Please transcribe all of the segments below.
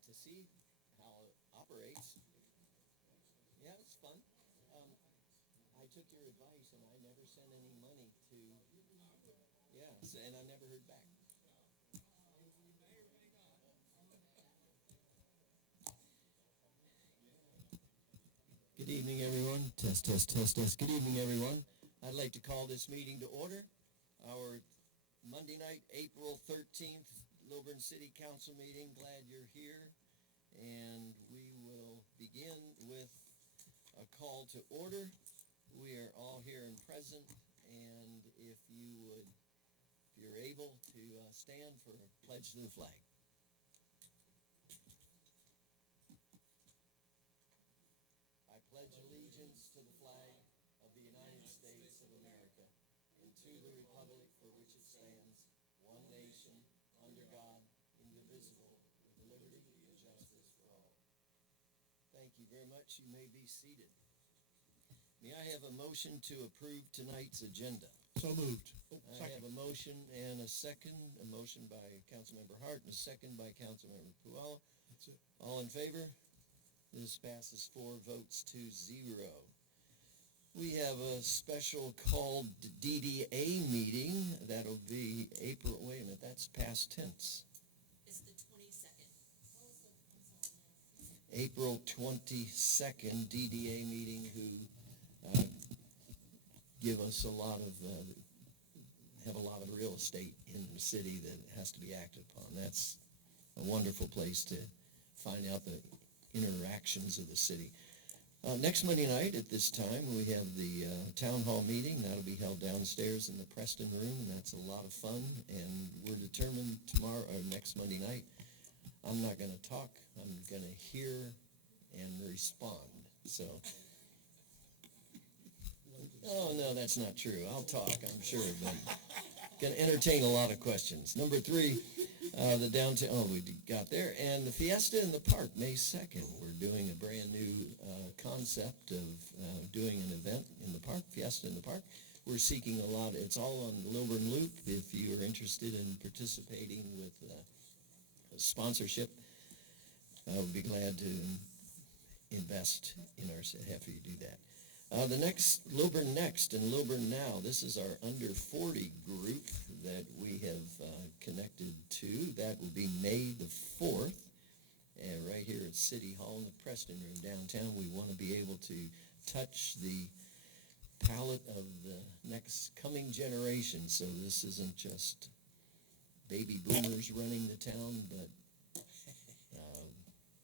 got to see how it operates. Yeah, it's fun. I took your advice and I never sent any money to, and I never heard back. Good evening, everyone. Test, test, test, test. Good evening, everyone. I'd like to call this meeting to order. Our Monday night, April 13th, Lilburn City Council meeting. Glad you're here. And we will begin with a call to order. We are all here and present, and if you're able to stand for a pledge to the flag. I pledge allegiance to the flag of the United States of America and to the republic for which it stands, one nation, under God, indivisible, with liberty and justice for all. Thank you very much. You may be seated. May I have a motion to approve tonight's agenda? So moved. I have a motion and a second. A motion by Councilmember Hart and a second by Councilmember Puella. That's it. All in favor? This passes 4 votes to 0. We have a special called DDA meeting. That'll be April, wait a minute, that's past tense. It's the 22nd. April 22nd DDA meeting, who give us have a lot of real estate in the city that has to be acted upon. That's a wonderful place to find out the interactions of the city. Next Monday night at this time, we have the town hall meeting. That'll be held downstairs in the Preston room, and that's a lot of fun. And we're determined next Monday night, I'm not going to talk. I'm going to hear and respond. So, oh, no, that's not true. I'll talk, I'm sure, but going to entertain a lot of questions. Number 3, the downtown, we got there. And the Fiesta in the Park, May 2nd. We're doing a brand new concept of doing an event in the park, Fiesta in the Park. We're seeking a lot. It's all on the Lilburn Loop. If you are interested in participating with sponsorship, I would be glad to invest in our have you do that. The next, Lilburn Next and Lilburn Now, this is our under 40 group that we have connected to. That will be May the 4th, right here at City Hall in the Preston Room downtown. We want to be able to touch the palate of the next coming generation, so this isn't just baby boomers running the town, but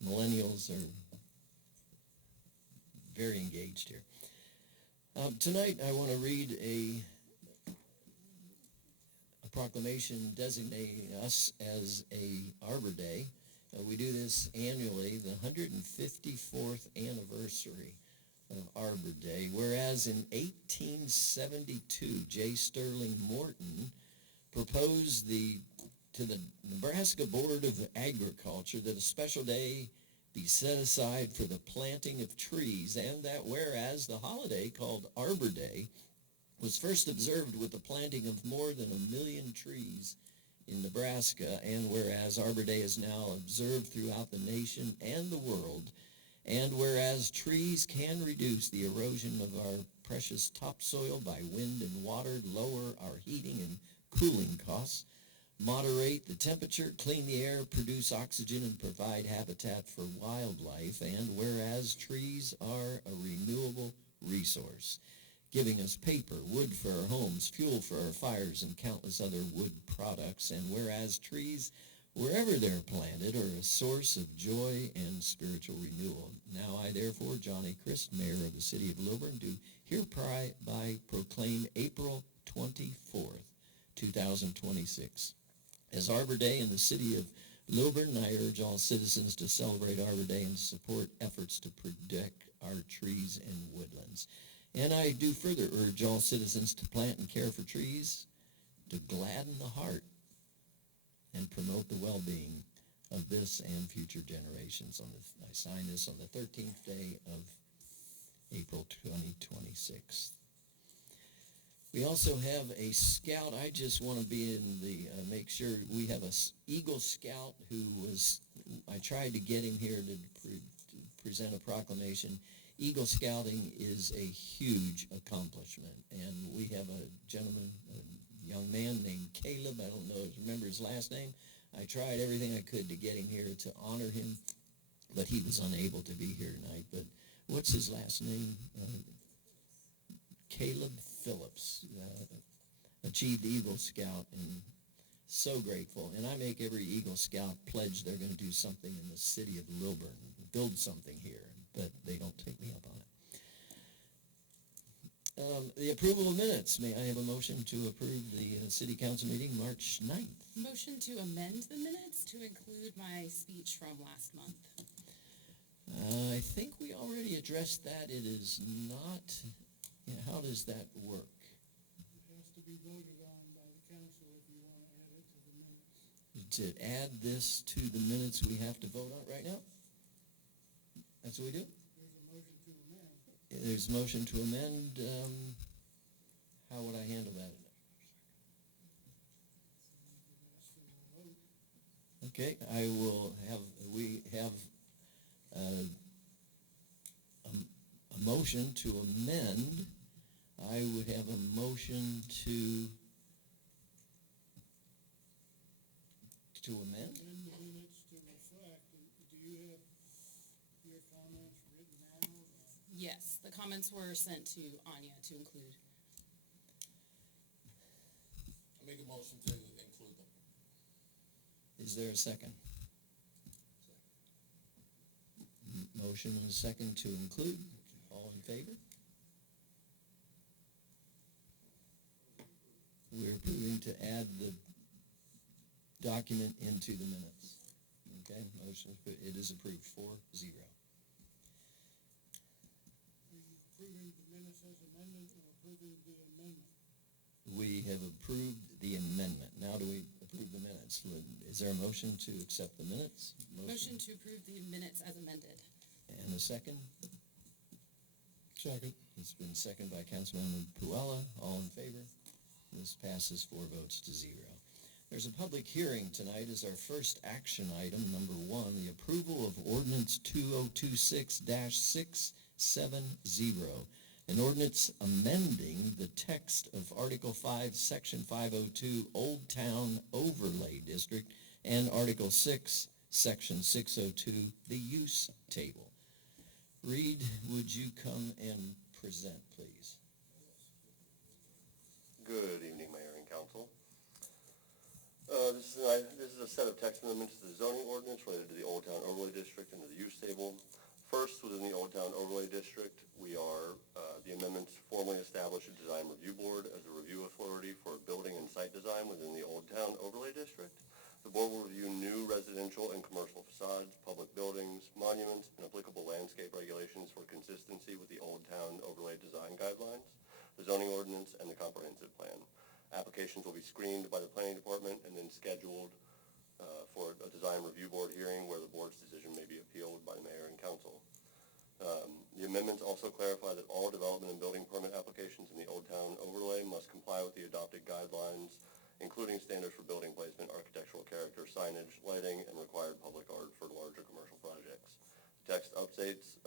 millennials are very engaged here. Tonight I want to read a proclamation designating us as a Arbor Day. We do this annually, the 154th anniversary of Arbor Day, whereas in 1872, J. Sterling Morton proposed to the Nebraska Board of Agriculture that a special day be set aside for the planting of trees, and that whereas the holiday called Arbor Day was first observed with the planting of more than 1 million trees in Nebraska, and whereas Arbor Day is now observed throughout the nation and the world, and whereas trees can reduce the erosion of our precious topsoil by wind and water, lower our heating and cooling costs, moderate the temperature, clean the air, produce oxygen, and provide habitat for wildlife, and whereas trees are a renewable resource, giving us paper, wood for our homes, fuel for our fires, and countless other wood products, and whereas trees, wherever they're planted, are a source of joy and spiritual renewal. Now I, therefore, John A. Christ, Mayor of the City of Lilburn, do hereby proclaim April 24th, 2026. As Arbor Day in the city of Lilburn, I urge all citizens to celebrate Arbor Day and support efforts to protect our trees and woodlands. And I do further urge all citizens to plant and care for trees, to gladden the heart, and promote the well-being of this and future generations. I sign this on the 13th day of April 2026. We also have a scout. I just want to be in the, make sure we have a Eagle Scout who was, I tried to get him here to present a proclamation. Eagle Scouting is a huge accomplishment, and we have a gentleman, a young man named Caleb. I don't know, remember his last name. I tried everything I could to get him here to honor him, but he was unable to be here tonight. But what's his last name? Caleb Phillips, achieved Eagle Scout, and so grateful. And I make every Eagle Scout pledge they're going to do something in the city of Lilburn, build something here, but they don't take me up on it. The approval of minutes. May I have a motion to approve the city council meeting March 9th? Motion to amend the minutes to include my speech from last month. I think we already addressed that. It is not, how does that work? It has to be voted on by the council if you want to add it to the minutes. To add this to the minutes, we have to vote on it right now? That's what we do? There's a motion to amend. There's a motion to amend. How would I handle that? Okay, I will have, we have a motion to amend. I would have a motion to amend? Amend the minutes to reflect. Do you have your comments written out? Yes, the comments were sent to Anya to include. I make a motion to include them. Is there a second? Motion and a second to include. All in favor? We're approving to add the document into the minutes. Okay, motion, it is approved 4-0. Are you approving the minutes as amended or approving the amendment? We have approved the amendment. Now do we approve the minutes? Is there a motion to accept the minutes? Motion to approve the minutes as amended. And a second? Second. It's been seconded by Councilman Puella. All in favor? This passes 4 votes to 0. There's a public hearing tonight as our first action item, number 1, the approval of ordinance 2026-670, an ordinance amending the text of Article 5, Section 502, Old Town Overlay District, and Article 6, Section 602, the use table. Reed, would you come and present, please? Good evening, Mayor and Council. This is a set of text amendments to the zoning ordinance related to the Old Town Overlay District and to the use table. First, within the Old Town Overlay District, the amendments formally establish a design review board as a review authority for building and site design within the Old Town Overlay District. The board will review new residential and commercial facades, public buildings, monuments, and applicable landscape regulations for consistency with the Old Town Overlay Design Guidelines, the zoning ordinance, and the comprehensive plan. Applications will be screened by the planning department and then scheduled for a design review board hearing where the board's decision may be appealed by the mayor and council. The amendments also clarify that all development and building permit applications in the Old Town Overlay must comply with the adopted guidelines, including standards for building placement, architectural character, signage, lighting, and required public art for larger commercial projects. The text updates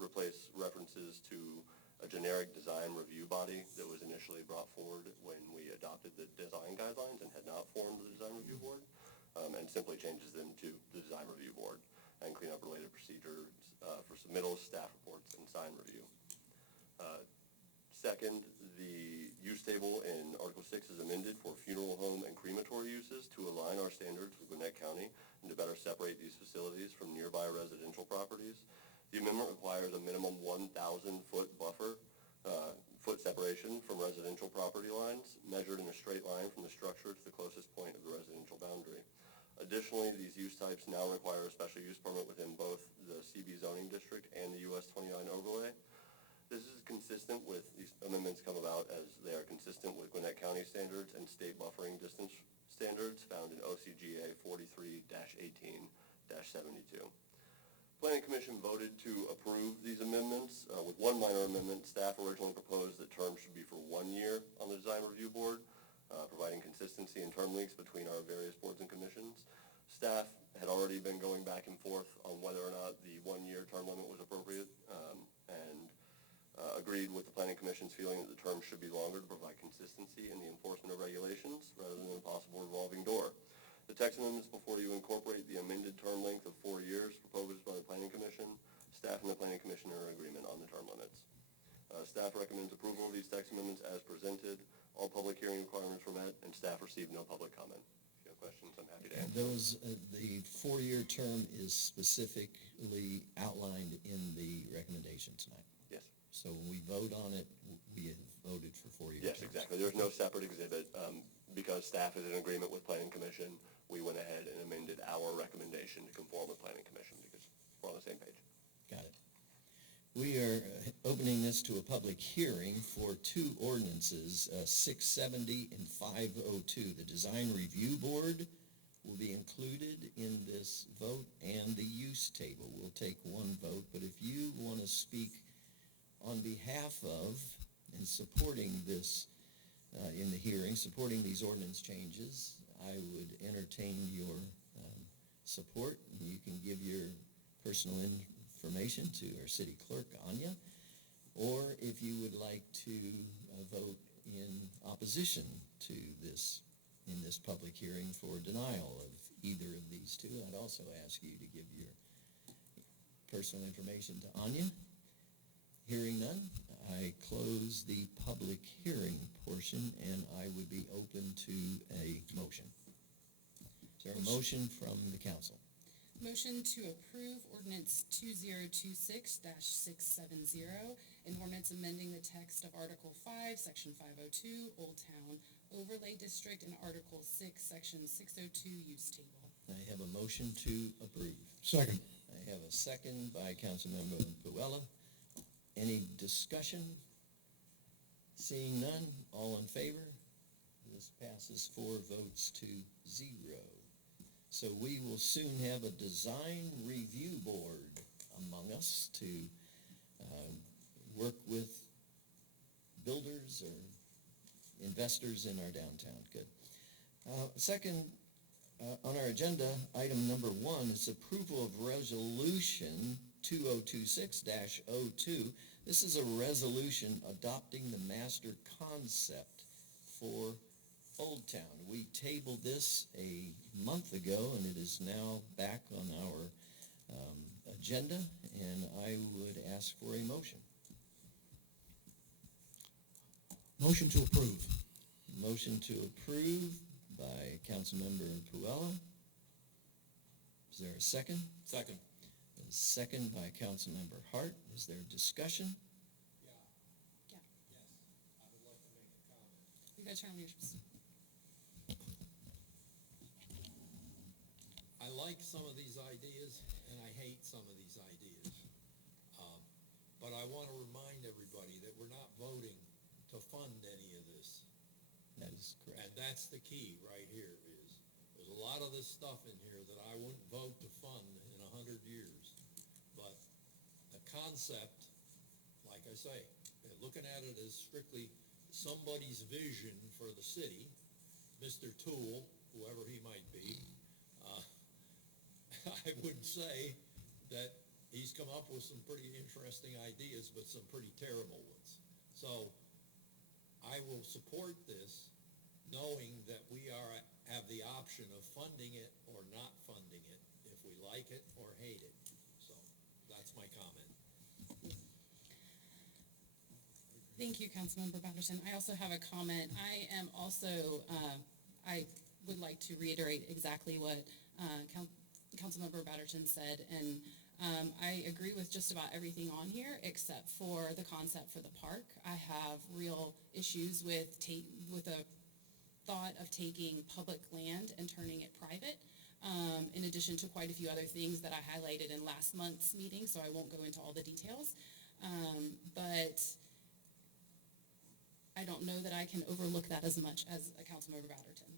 replace references to a generic design review body that was initially brought forward when we adopted the design guidelines and had not formed the design review board, and simply changes them to the design review board and clean up related procedures for submittals, staff reports, and sign review. Second, the use table in Article 6 is amended for funeral home and crematory uses to align our standards with Gwinnett County and to better separate these facilities from nearby residential properties. The amendment requires a minimum 1,000-foot buffer, foot separation from residential property lines, measured in a straight line from the structure to the closest point of the residential boundary. Additionally, these use types now require a special use permit within both the CB zoning district and the US 29 overlay. This is consistent with, these amendments come about as they are consistent with Gwinnett County standards and state buffering distance standards found in OCGA 43-18-72. Planning Commission voted to approve these amendments with one minor amendment. Staff originally proposed that terms should be for 1 year on the consistency in term lengths between our various boards and commissions. Staff had already been going back and forth on whether or not the one-year term limit was appropriate, and agreed with the Planning Commission's feeling that the term should be longer to provide consistency in the enforcement of regulations rather than a possible revolving door. The text amendments before you incorporate the amended term length of 4 years proposed by the Planning Commission. Staff and the Planning Commission are in agreement on the term limits. Staff recommends approval of these text amendments as presented. All public hearing requirements were met, and staff received no public comment. If you have questions, I'm happy to answer. Those, the 4-year term is specifically outlined in the recommendation tonight. Yes. So when we vote on it, we have voted for 4 years. Yes, exactly. There's no separate exhibit. Because staff is in agreement with Planning Commission, we went ahead and amended our recommendation to conform with Planning Commission because we're on the same page. Got it. We are opening this to a public hearing for 2 ordinances, 670 and 502. The Design Review Board will be included in this vote, and the use table will take 1 vote. But if you want to speak on behalf of and supporting this in the hearing, supporting these ordinance changes, I would entertain your support. You can give your personal information to our city clerk, Anya, or if you would like to vote in opposition to this, in this public hearing for denial of either of these 2, I'd also ask you to give your personal information to Anya. Hearing none, I close the public hearing portion, and I would be open to a motion. Is there a motion from the council? Motion to approve ordinance 2026-670, an ordinance amending the text of Article 5, Section 502, Old Town Overlay District, and Article 6, Section 602, Use Table. I have a motion to approve. Second. I have a second by Councilmember Puella. Any discussion? Seeing none, all in favor? This passes 4 votes to 0. So we will soon have a design review board among us to work with builders or investors in our downtown. Good. Second on our agenda, item number 1 is approval of resolution 2026-02. This is a resolution adopting the master concept for Old Town. We tabled this a month ago, and it is now back on our agenda, and I would ask for a motion. Motion to approve. Motion to approve by Councilmember Puella. Is there a second? Second. A second by Councilmember Hart. Is there discussion? Yeah. Yes, I would like to make a comment. You gotta turn on your... I like some of these ideas, and I hate some of these ideas. But I want to remind everybody that we're not voting to fund any of this. That is correct. And that's the key right here is, there's a lot of this stuff in here that I wouldn't vote to fund in 100 years. But the concept, like I say, looking at it as strictly somebody's vision for the city, Mr. Toole, whoever he might be, I would say that he's come up with some pretty interesting ideas, but some pretty terrible ones. So I will support this, knowing that we have the option of funding it or not funding it, if we like it or hate it. So that's my comment. Thank you, Councilmember Batterton. I also have a comment. I am also, I would like to reiterate exactly what Councilmember Batterton said, and I agree with just about everything on here except for the concept for the park. I have real issues with a thought of taking public land and turning it private, in addition to quite a few other things that I highlighted in last month's meeting, so I won't go into all the details. But I don't know that I can overlook that as much as Councilmember Batterton.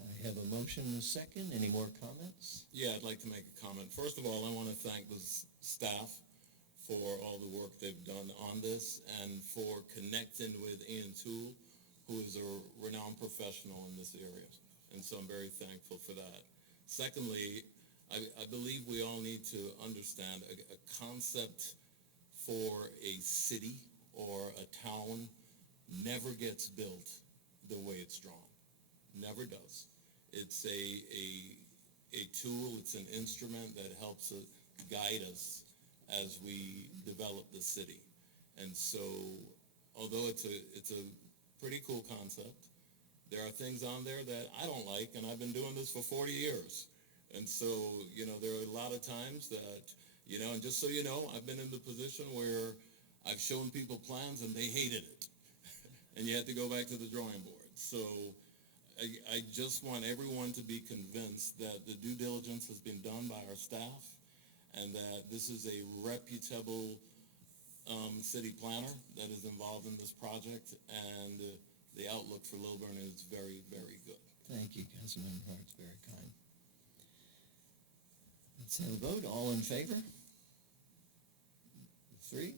I have a motion and a second. Any more comments? Yeah, I'd like to make a comment. First of all, I want to thank the staff for all the work they've done on this and for connecting with Ian Toole, who is a renowned professional in this area. And so I'm very thankful for that. Secondly, I believe we all need to understand a concept for a city or a town never gets built the way it's drawn. Never does. It's a tool, it's an instrument that helps guide us as we develop the city. And so, although it's a pretty cool concept, there are things on there that I don't like, and I've been doing this for 40 years. And so, there are a lot of times that, and just so you know, I've been in the position where I've shown people plans and they hated it. And you had to go back to the drawing board. So I just want everyone to be convinced that the due diligence has been done by our staff and that this is a reputable city planner that is involved in this project, and the outlook for Lilburn is very, very good. Thank you, Councilmember Hart. It's very kind. Let's have a vote. All in favor? 3.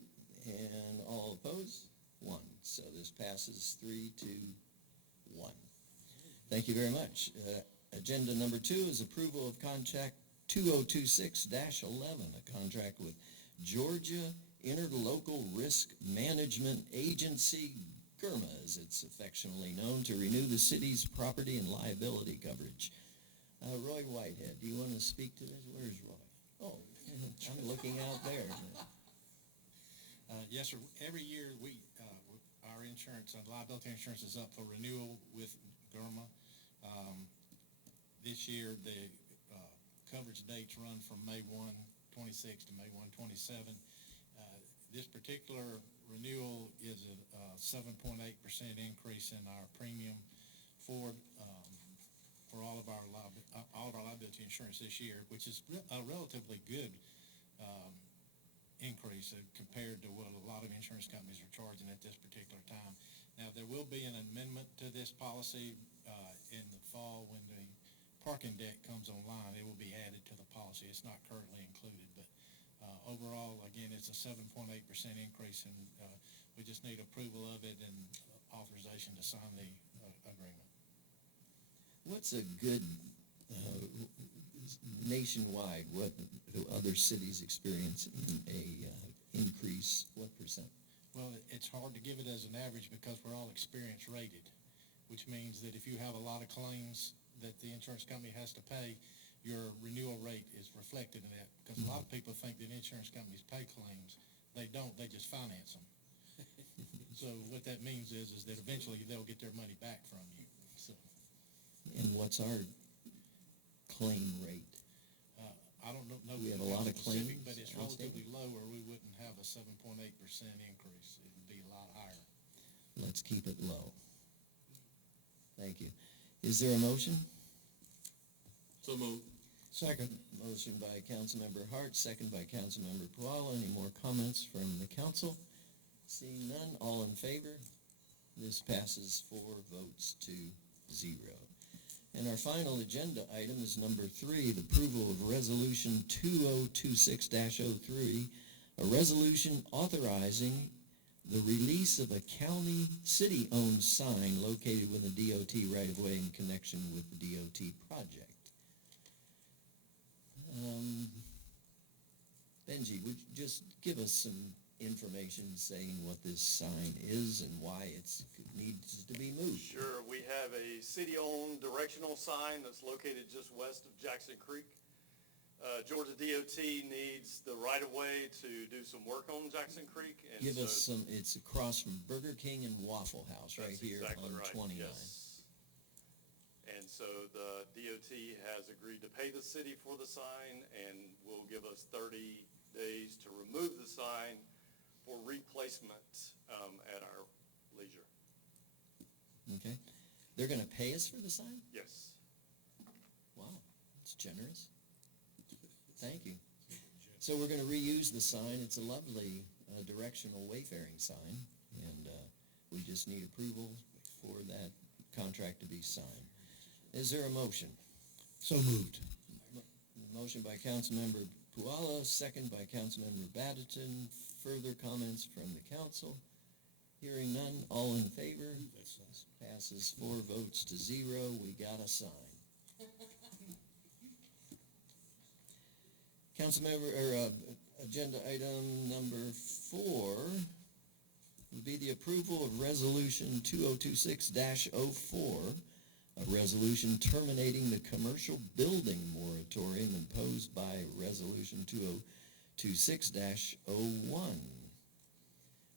And all opposed? 1. So this passes 3-1. Thank you very much. Agenda number 2 is approval of contract 2026-11, a contract with Georgia Interlocal Risk Management Agency, GIRMA, as it's affectionately known, to renew the city's property and liability coverage. Roy Whitehead, do you want to speak to this? Where's Roy? Oh, I'm looking out there. Yes, sir. Every year our insurance, liability insurance is up for renewal with GIRMA. This year, the coverage dates run from May 1, 26 to May 1, 27. This particular renewal is a 7.8% increase in our premium for all of our liability insurance this year, which is a relatively good increase compared to what a lot of insurance companies are charging at this particular time. Now, there will be an amendment to this policy in the fall when the parking deck comes online. It will be added to the policy. It's not currently included, but overall, again, it's a 7.8% increase, and we just need approval of it and authorization to sign the agreement. What's a good nationwide? What do other cities experience in a increase? What percent? Well, it's hard to give it as an average because we're all experience rated, which means that if you have a lot of claims that the insurance company has to pay, your renewal rate is reflected in that. Because a lot of people think that insurance companies pay claims. They don't. They just finance them. So what that means is that eventually they'll get their money back from you. So. And what's our claim rate? I don't know. We have a lot of claims, but it's relatively low, or we wouldn't have a 7.8% increase. It would be a lot higher. Let's keep it low. Thank you. Is there a motion? So moved. Second. Motion by Councilmember Hart, second by Councilmember Puala. Any more comments from the council? Seeing none, all in favor? This passes 4 votes to 0. And our final agenda item is number 3, the approval of Resolution 2026-03, a resolution authorizing the release of a county city-owned sign located within the DOT right-of-way in connection with the DOT project. Benji, would you just give us some information saying what this sign is and why it needs to be moved? Sure. We have a city-owned directional sign that's located just west of Jackson Creek. Georgia DOT needs the right-of-way to do some work on Jackson Creek. And Give us some, it's across from Burger King and Waffle House right here exactly on right. 29. Yes. And so the DOT has agreed to pay the city for the sign and will give us 30 days to remove the sign for replacement at our leisure. Okay. They're going to pay us for the sign? Yes. Wow, that's generous. Thank you. So we're going to reuse the sign. It's a lovely directional wayfaring sign, and we just need approval for that contract to be signed. Is there a motion? So moved. Motion by Councilmember Puala, second by Councilmember Batterton. Further comments from the council? Hearing none, all in favor? passes 4 votes to 0. We got a sign. Agenda item number 4 would be the approval of Resolution 2026-04, a resolution terminating the commercial building moratorium imposed by Resolution 2026-01.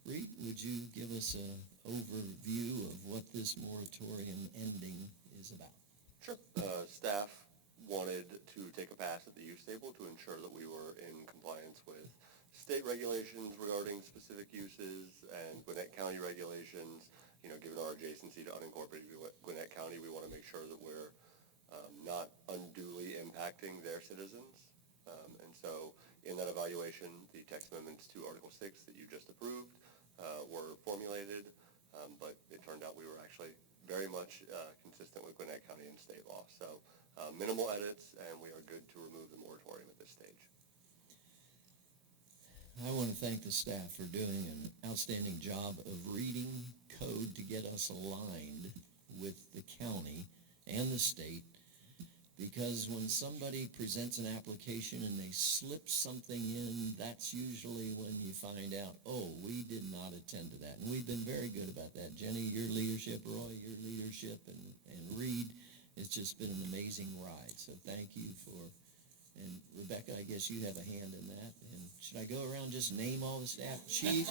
Reed, would you give us an overview of what this moratorium ending is about? Sure. Staff wanted to take a pass at the use table to ensure that we were in compliance with state regulations regarding specific uses and Gwinnett County regulations. You know, given our adjacency to unincorporated Gwinnett County, we want to make sure that we're not unduly impacting their citizens. And so in that evaluation, the text amendments to Article 6 that you just approved were formulated, but it turned out we were actually very much consistent with Gwinnett County and state law. So minimal edits, and we are good to remove the moratorium at this stage. I want to thank the staff for doing an outstanding job of reading code to get us aligned with the county and the state, because when somebody presents an application and they slip something in, that's usually when you find out, oh, we did not attend to that. And we've been very good about that. Jenny, your leadership, Roy, your leadership, and Reed, it's just been an amazing ride. So thank you for, and Rebecca, I guess you have a hand in that. And should I go around and just name all the staff? Chief,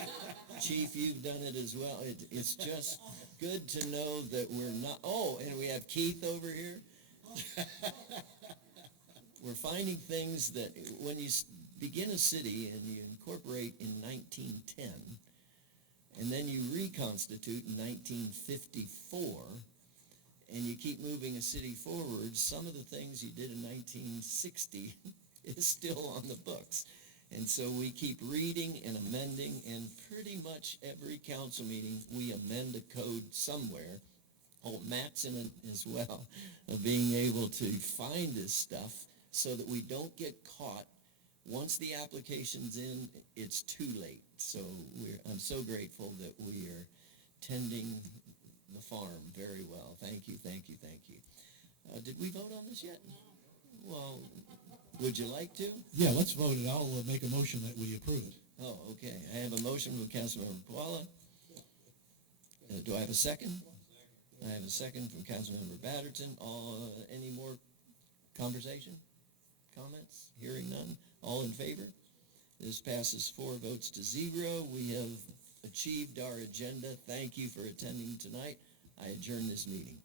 you've done it as well. It's just good to know that we're not, oh, and we have Keith over here. We're finding things that when you begin a city and you incorporate in 1910, and then you reconstitute in 1954, and you keep moving a city forward, some of the things you did in 1960 is still on the books. And so we keep reading and amending, and pretty much every council meeting, we amend a code somewhere. Oh, Matt's in it as well, of being able to find this stuff so that we don't get caught. Once the application's in, it's too late. So I'm so grateful that we are tending the farm very well. Thank you. Did we vote on this yet? No. Well, would you like to? Yeah, let's vote it. I'll make a motion that we approve it. Oh, okay. I have a motion from Councilmember Koala. Do I have a second? I have a second from Councilmember Batterton. Any more conversation? Comments? Hearing none. All in favor? This passes 4 votes to 0. We have achieved our agenda. Thank you for attending tonight. I adjourn this meeting.